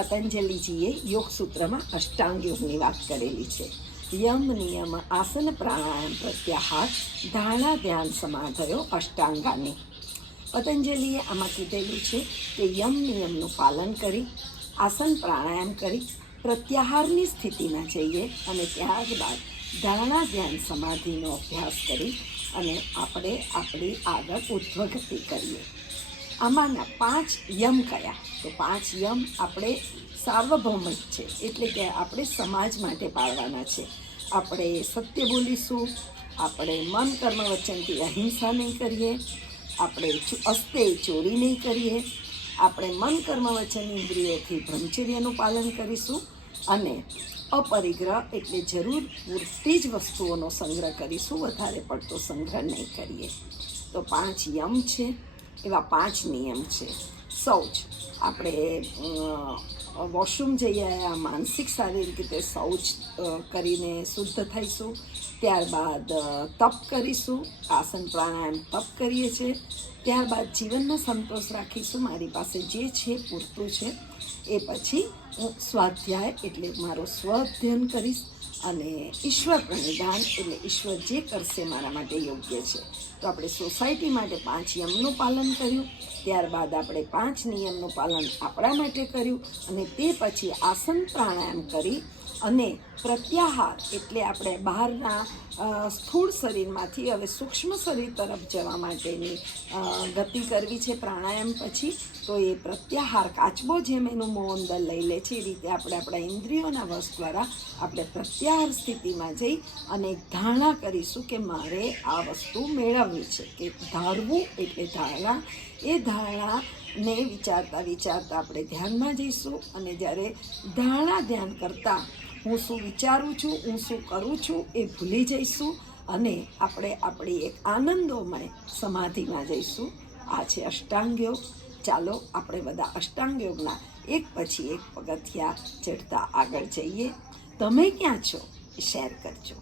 પતંજલિજીએ યોગ સૂત્રમાં અષ્ટાંગ યોગની વાત કરેલી છે. યમ નિયમ આસન પ્રાણાયામ પ્રત્યાહાર ધારણા ધ્યાન સમાધયો અષ્ટાંગાની. પતંજલિએ આમાં કીધેલું છે કે યમ નિયમનું પાલન કરી, આસન પ્રાણાયામ કરી, પ્રત્યાહારની સ્થિતિમાં જઈએ અને ત્યારબાદ ધારણા ધ્યાન સમાધિનો અભ્યાસ કરી અને આપણે આપણી આગળ ઉધ્વગતિ કરીએ. આમાંના 5 યમ કયા? તો 5 યમ આપણે સાર્વભૌમિક છે, એટલે કે આપણે સમાજ માટે પાળવાના છે. આપણે સત્ય બોલીશું, આપણે મન કર્મ વચનથી અહિંસા નહીં કરીએ, આપણે અસ્તે ચોરી નહીં કરીએ, આપણે મન કર્મ વચન ઇન્દ્રિયોથી બ્રહ્મચર્યનું પાલન કરીશું અને અપરિગ્રહ એટલે જરૂર પૂરતી જ વસ્તુઓનો સંગ્રહ કરીશું, વધારે પડતો સંગ્રહ નહીં કરીએ. તો 5 યમ છે, એવા 5 નિયમ છે. શૌચ, આપણે વોશરૂમ જઈએ, માનસિક શારીરિક રીતે શૌચ કરીને શુદ્ધ થઈશું. ત્યારબાદ તપ કરીશું, આસન પ્રાણાયામ તપ કરીએ છીએ. ત્યારબાદ જીવનમાં સંતોષ રાખીશું, મારી પાસે જે છે પૂરતું છે. એ પછી હું સ્વાધ્યાય એટલે મારો સ્વઅધ્યયન કરીશ અને ઈશ્વર પ્રણિધાન એટલે ઈશ્વર જે કરશે મારા માટે યોગ્ય છે. તો આપણે સોસાયટી માટે 5 યમનું પાલન કર્યું, ત્યારબાદ આપણે 5 નિયમનું પાલન આપણા માટે કર્યું અને તે પછી આસન પ્રાણાયામ કરી અને પ્રત્યાહાર એટલે આપણે બહારના સ્થૂળ શરીરમાંથી હવે સૂક્ષ્મ શરીર તરફ જવા માટેની ગતિ કરવી છે પ્રાણાયામ પછી. તો એ પ્રત્યાહાર, કાચબો જેમ એનું મોં અંદર લઈ લે છે, એ રીતે આપણે આપણા ઇન્દ્રિયોના વશ દ્વારા આપણે પ્રત્યાહાર સ્થિતિમાં જઈ અને ધારણા કરીશું કે મારે આ વસ્તુ મેળવવી છે. કે ધારવું એટલે ધારણા. એ ધારણાને વિચારતા વિચારતા આપણે ધ્યાનમાં જઈશું અને જ્યારે ધારણા ધ્યાન કરતાં હું શું વિચારું છું, હું શું કરું છું એ ભૂલી જઈશું અને આપણે આપણી એક આનંદોમય સમાધિમાં જઈશું. આ છે અષ્ટાંગ યોગ. ચાલો આપણે બધા અષ્ટાંગ યોગના એક પછી એક પગથિયા ચડતા આગળ જઈએ. તમે ક્યાં છો એ શેર કરજો.